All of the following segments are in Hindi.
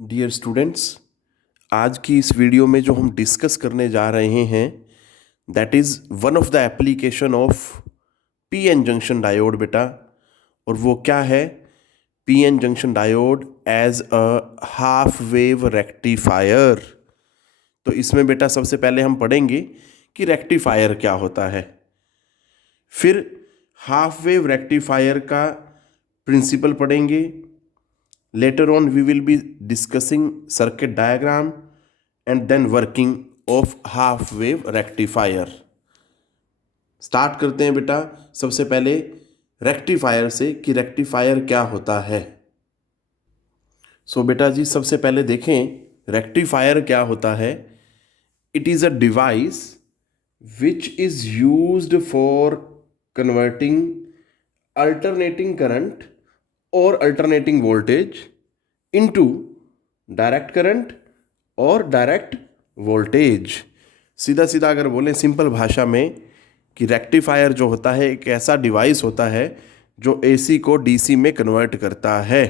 डियर स्टूडेंट्स, आज की इस वीडियो में जो हम डिस्कस करने जा रहे हैं that is one of the application of PN junction diode बेटा। और वो क्या है? PN junction diode as a half wave rectifier. तो इसमें बेटा सबसे पहले हम पढ़ेंगे कि रेक्टिफायर क्या होता है, फिर हाफ वेव रेक्टिफायर का प्रिंसिपल पढ़ेंगे। Later on, we will be discussing circuit diagram and then working of half wave rectifier. Start करते हैं बेटा सबसे पहले रेक्टिफायर से कि रेक्टिफायर क्या होता है। बेटा जी सबसे पहले देखें रेक्टिफायर क्या होता है। It is a device which is used for converting alternating current और alternating voltage into direct current और डायरेक्ट वोल्टेज। सीधा सीधा अगर बोलें सिंपल भाषा में कि रेक्टिफायर जो होता है एक ऐसा डिवाइस होता है जो एसी को डीसी में कन्वर्ट करता है।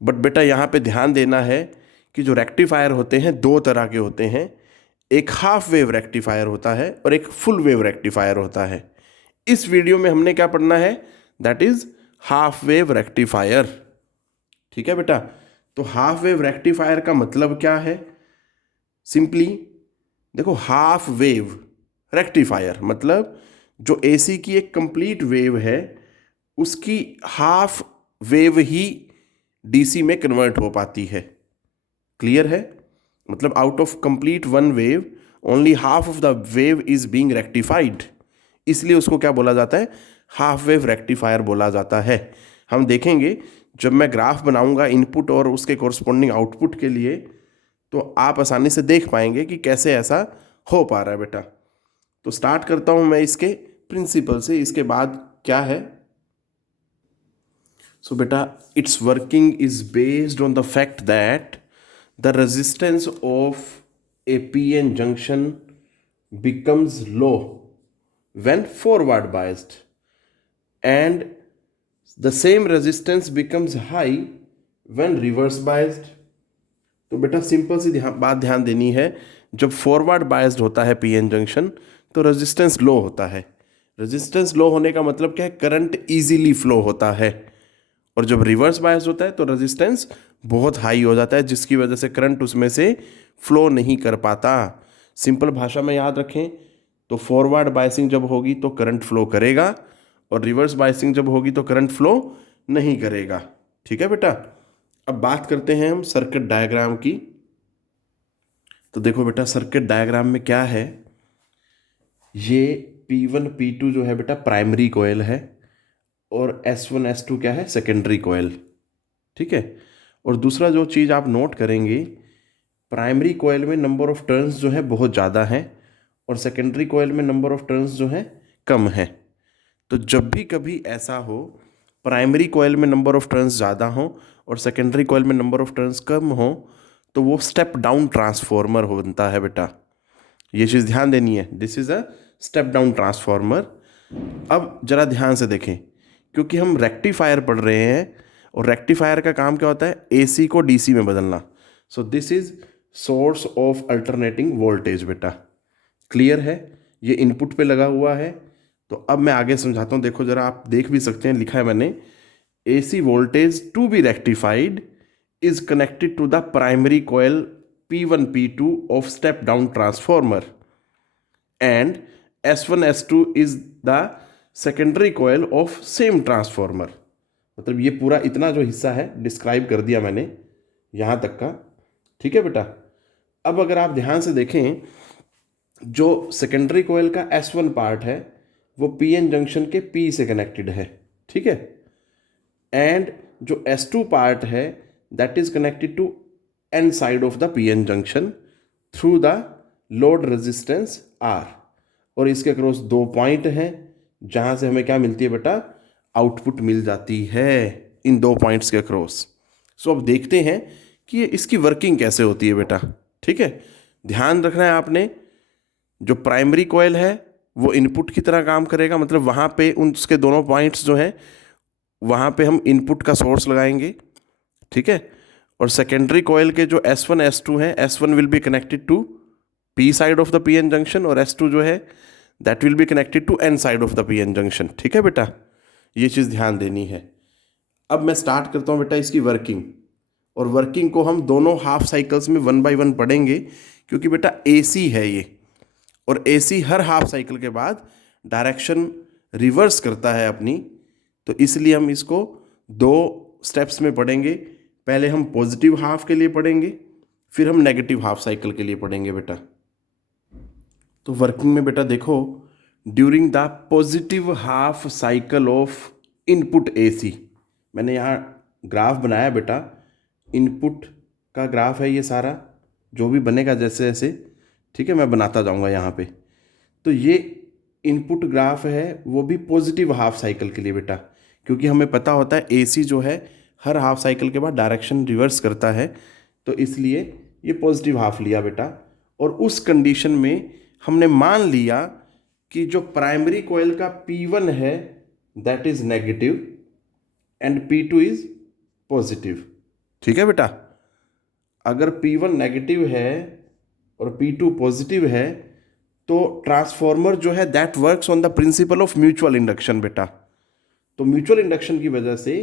बट बेटा यहाँ पे ध्यान देना है कि जो रेक्टिफायर होते हैं दो तरह के होते हैं, एक हाफ वेव रेक्टिफायर होता है और एक फुल वेव रेक्टिफायर होता है। इस वीडियो में हमने क्या पढ़ना है? That is half wave rectifier. ठीक है बेटा, तो हाफ वेव रेक्टिफायर का मतलब क्या है? सिंपली देखो, हाफ वेव रेक्टिफायर मतलब जो एसी की एक कंप्लीट वेव है उसकी हाफ वेव ही डीसी में कन्वर्ट हो पाती है। क्लियर है? मतलब out of complete one wave only half of the wave is being rectified, इसलिए उसको क्या बोला जाता है? हाफ वेव रेक्टिफायर बोला जाता है। हम देखेंगे जब मैं ग्राफ बनाऊंगा इनपुट और उसके कॉरस्पॉन्डिंग आउटपुट के लिए, तो आप आसानी से देख पाएंगे कि कैसे ऐसा हो पा रहा है बेटा। तो स्टार्ट करता हूं मैं इसके प्रिंसिपल से, इसके बाद क्या है। बेटा it's working is based on the fact that the resistance of a PN junction becomes low when forward biased and the same resistance becomes high when reverse biased। तो बेटा सिंपल सी बात ध्यान देनी है, जब फॉरवर्ड बायस्ड होता है पीएन जंक्शन तो रेजिस्टेंस लो होता है। रेजिस्टेंस लो होने का मतलब क्या है? करंट इजीली फ्लो होता है। और जब रिवर्स बायस होता है तो रेजिस्टेंस बहुत हाई हो जाता है, जिसकी वजह से करंट उसमें से फ्लो नहीं कर पाता। सिंपल भाषा में याद रखें तो फॉरवर्ड बायसिंग जब होगी तो करंट फ्लो करेगा और रिवर्स बायसिंग जब होगी तो करंट फ्लो नहीं करेगा। ठीक है बेटा, अब बात करते हैं हम सर्किट डायग्राम की। तो देखो बेटा सर्किट डायग्राम में क्या है, ये P1 P2 जो है बेटा प्राइमरी कॉइल है और S1 S2 क्या है? Secondary coil. ठीक है, और दूसरा जो चीज़ आप नोट करेंगे, प्राइमरी कॉइल में नंबर ऑफ टर्न्स जो है बहुत ज़्यादा है और सेकेंडरी कॉइल में नंबर ऑफ टर्न्स जो है कम है। तो जब भी कभी ऐसा हो, प्राइमरी कॉइल में नंबर ऑफ टर्न्स ज़्यादा हो और सेकेंडरी कॉइल में नंबर ऑफ टर्न्स कम हो, तो वो स्टेप डाउन ट्रांसफॉर्मर बनता है बेटा। ये चीज़ ध्यान देनी है, this is a step down transformer. अब जरा ध्यान से देखें, क्योंकि हम रेक्टिफायर पढ़ रहे हैं और रेक्टिफायर का काम क्या होता है? एसी को डीसी में बदलना। So this is source of alternating voltage बेटा। क्लियर है? ये इनपुट पे लगा हुआ है। तो अब मैं आगे समझाता हूँ, देखो जरा, आप देख भी सकते हैं, लिखा है मैंने, AC voltage to be rectified is connected to the primary coil P1 P2 of step down transformer and S1 S2 is the secondary coil of same transformer. मतलब ये पूरा इतना जो हिस्सा है डिस्क्राइब कर दिया मैंने यहाँ तक का। ठीक है बेटा, अब अगर आप ध्यान से देखें, जो सेकेंडरी कॉइल का S1 पार्ट है वो पीएन जंक्शन के P से कनेक्टेड है। ठीक है, एंड जो S2 पार्ट है that is connected to N side of the PN junction through the load resistance R। और इसके अक्रॉस दो पॉइंट हैं जहां से हमें क्या मिलती है बेटा? आउटपुट मिल जाती है इन दो पॉइंट्स के अक्रॉस। अब देखते हैं कि ये इसकी वर्किंग कैसे होती है बेटा। ठीक है, ध्यान रखना है आपने, जो प्राइमरी कॉइल है वो इनपुट की तरह काम करेगा, मतलब वहाँ पे उसके दोनों पॉइंट्स जो हैं वहाँ पे हम इनपुट का सोर्स लगाएंगे। ठीक है, और सेकेंडरी कॉइल के जो S1 S2 हैं, S1 will be connected to P side of the PN junction और S2 जो है that will be connected to N side of the PN junction. ठीक है बेटा, ये चीज़ ध्यान देनी है। अब मैं स्टार्ट करता हूँ बेटा इसकी वर्किंग, और वर्किंग को हम दोनों हाफ साइकिल्स में 1 बाय 1 पढ़ेंगे, क्योंकि बेटा AC है ये, और AC हर हाफ साइकिल के बाद डायरेक्शन रिवर्स करता है अपनी, तो इसलिए हम इसको 2 स्टेप्स में पढ़ेंगे। पहले हम पॉजिटिव हाफ के लिए पढ़ेंगे, फिर हम नेगेटिव हाफ साइकिल के लिए पढ़ेंगे बेटा। तो वर्किंग में बेटा देखो, during the positive half cycle of input AC, मैंने यहाँ ग्राफ बनाया बेटा, इनपुट का ग्राफ है ये सारा, जो भी बनेगा जैसे जैसे, ठीक है, मैं बनाता जाऊँगा यहाँ पे। तो ये इनपुट ग्राफ है वो भी पॉजिटिव हाफ साइकिल के लिए बेटा, क्योंकि हमें पता होता है AC जो है हर हाफ साइकिल के बाद डायरेक्शन रिवर्स करता है, तो इसलिए ये पॉजिटिव हाफ लिया बेटा। और उस कंडीशन में हमने मान लिया कि जो प्राइमरी कॉइल का P1 है that is negative and P2 is positive. ठीक है बेटा, अगर P1 नेगेटिव है और P2 पॉजिटिव है तो ट्रांसफॉर्मर जो है that works on the principle of mutual induction बेटा। तो म्यूचुअल इंडक्शन की वजह से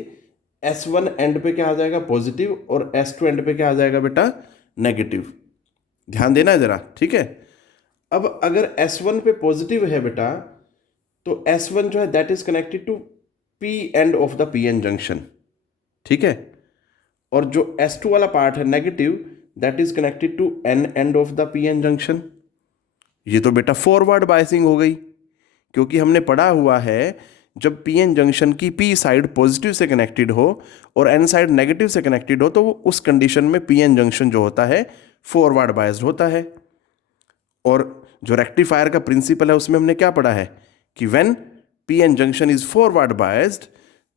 S1 एंड पे क्या आ जाएगा, पॉजिटिव, और S2 एंड पे क्या आ जाएगा बेटा, नेगेटिव। ध्यान देना है जरा, ठीक है। अब अगर S1 पे पॉजिटिव है बेटा, तो S1 जो है that is connected to P end of the PN junction, ठीक है। और जो S2 वाला पार्ट है negative, that is connected to N end of the PN junction. ये तो बेटा फॉरवर्ड बायसिंग हो गई, क्योंकि हमने पढ़ा हुआ है जब PN जंक्शन की P साइड पॉजिटिव से कनेक्टेड हो और N साइड नेगेटिव से कनेक्टेड हो, तो वो उस कंडीशन में PN जंक्शन जो होता है फॉरवर्ड बायस्ड होता है। और जो रेक्टिफायर का प्रिंसिपल है उसमें हमने क्या पढ़ा है कि when PN junction is forward biased,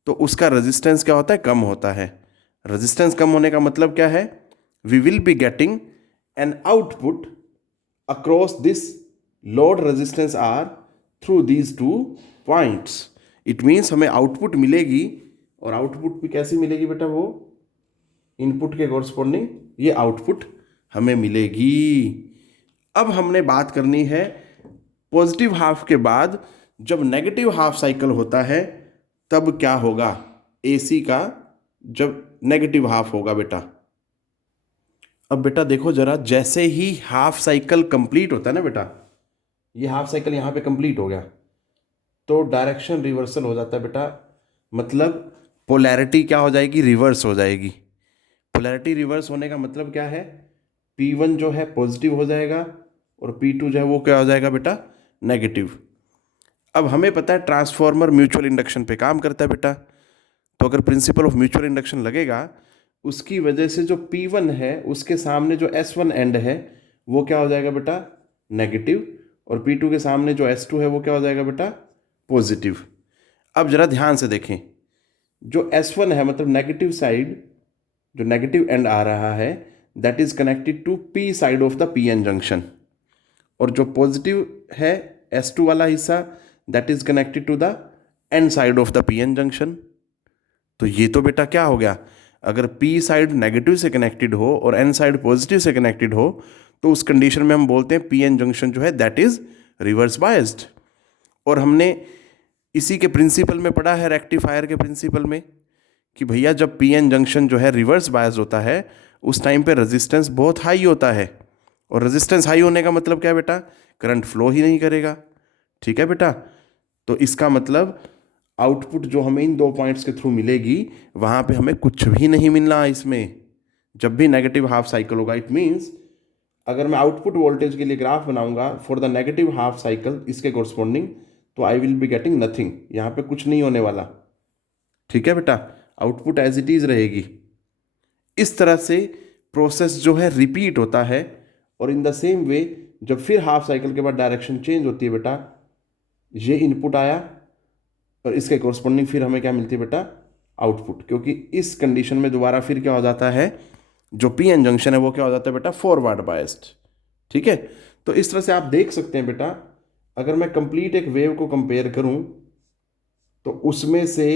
तो उसका रेजिस्टेंस क्या होता है, कम होता है। रेजिस्टेंस कम होने का मतलब क्या है, we will be getting an output across this load resistance R through these 2 points. It means हमें आउटपुट मिलेगी, और आउटपुट भी कैसी मिलेगी बेटा, वो इनपुट के कॉरस्पॉन्डिंग ये आउटपुट हमें मिलेगी। अब हमने बात करनी है पॉजिटिव हाफ के बाद जब नेगेटिव हाफ साइकिल होता है तब क्या होगा AC का, जब नेगेटिव हाफ होगा बेटा। अब बेटा देखो जरा, जैसे ही हाफ साइकिल कंप्लीट होता है ना बेटा, ये हाफ साइकिल यहाँ पे कंप्लीट हो गया, तो डायरेक्शन रिवर्सल हो जाता है बेटा, मतलब पोलैरिटी क्या हो जाएगी, रिवर्स हो जाएगी। पोलैरिटी रिवर्स होने का मतलब क्या है, P1 जो है पॉजिटिव हो जाएगा और P2 जो है वो क्या हो जाएगा बेटा, नेगेटिव। अब हमें पता है ट्रांसफॉर्मर म्यूचुअल इंडक्शन पे काम करता है बेटा, तो अगर प्रिंसिपल ऑफ म्यूचुअल इंडक्शन लगेगा, उसकी वजह से जो P1 है उसके सामने जो S1 एंड है वो क्या हो जाएगा बेटा, नेगेटिव, और P2 के सामने जो S2 है वो क्या हो जाएगा बेटा, पॉजिटिव। अब जरा ध्यान से देखें, जो S1 है मतलब नेगेटिव साइड, जो नेगेटिव एंड आ रहा है that is connected to P side of the PN junction, और जो पॉजिटिव है S2 वाला हिस्सा that is connected to the N side of the PN junction. तो ये तो बेटा क्या हो गया, अगर P साइड नेगेटिव से कनेक्टेड हो और N साइड पॉजिटिव से कनेक्टेड हो, तो उस कंडीशन में हम बोलते हैं PN जंक्शन जो है दैट इज रिवर्स बायस्ड। और हमने इसी के प्रिंसिपल में पढ़ा है, रेक्टिफायर के प्रिंसिपल में, कि भैया जब PN जंक्शन जो है रिवर्स बायस्ड होता है उस टाइम पे रेजिस्टेंस बहुत हाई होता है, और रेजिस्टेंस हाई होने का मतलब क्या है बेटा, करंट फ्लो ही नहीं करेगा। ठीक है बेटा, तो इसका मतलब आउटपुट जो हमें इन 2 पॉइंट्स के थ्रू मिलेगी वहाँ पे हमें कुछ भी नहीं मिलना इसमें, जब भी नेगेटिव हाफ साइकिल होगा। इट मीन्स अगर मैं आउटपुट वोल्टेज के लिए ग्राफ बनाऊंगा for the negative half cycle इसके कोरस्पॉन्डिंग, तो I will be getting nothing, यहाँ पे कुछ नहीं होने वाला। ठीक है बेटा, आउटपुट एज इट इज रहेगी। इस तरह से प्रोसेस जो है रिपीट होता है, और इन द सेम वे जब फिर हाफ साइकिल के बाद डायरेक्शन चेंज होती है बेटा, ये इनपुट आया और इसके कोरस्पॉन्डिंग फिर हमें क्या मिलती है बेटा, आउटपुट, क्योंकि इस कंडीशन में दोबारा फिर क्या हो जाता है, जो PN जंक्शन है वो क्या हो जाता है बेटा, फॉरवर्ड बायस्ड। ठीक है, तो इस तरह से आप देख सकते हैं बेटा, अगर मैं कंप्लीट एक वेव को कंपेयर करूं तो उसमें से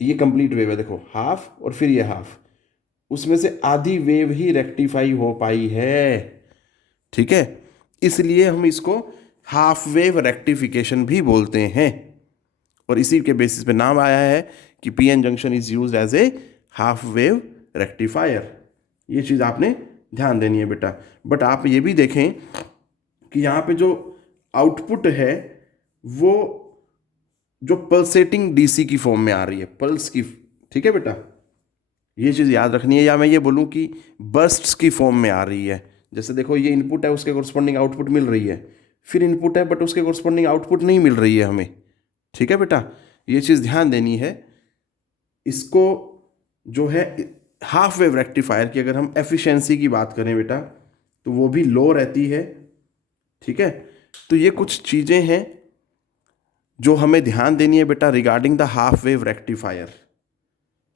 ये कंप्लीट वेव है, देखो हाफ और फिर ये हाफ, उसमें से आधी वेव ही रेक्टिफाई हो पाई है, ठीक है। इसलिए हम इसको हाफ वेव रेक्टिफिकेशन भी बोलते हैं, और इसी के बेसिस पे नाम आया है कि PN junction is used as a half wave rectifier. ये चीज़ आपने ध्यान देनी है बेटा। बट आप ये भी देखें कि यहाँ पे जो आउटपुट है वो जो पल्सेटिंग डीसी की फॉर्म में आ रही है, पल्स की, ठीक है बेटा, ये चीज़ याद रखनी है। या मैं ये बोलूँ कि बर्स्ट्स की फॉर्म में आ रही है। जैसे देखो ये इनपुट है, उसके कोरस्पॉन्डिंग आउटपुट मिल रही है, फिर इनपुट है बट उसके कोरस्पॉन्डिंग आउटपुट नहीं मिल रही है हमें, ठीक है बेटा। ये चीज़ ध्यान देनी है। इसको जो है हाफ वेव रेक्टिफायर की अगर हम एफिशिएंसी की बात करें बेटा, तो वो भी लो रहती है, ठीक है। तो ये कुछ चीज़ें हैं जो हमें ध्यान देनी है बेटा regarding the half wave rectifier.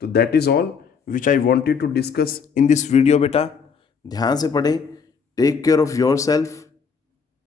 तो that is all which I wanted to discuss in this video बेटा। ध्यान से पढ़ें, take care of your self.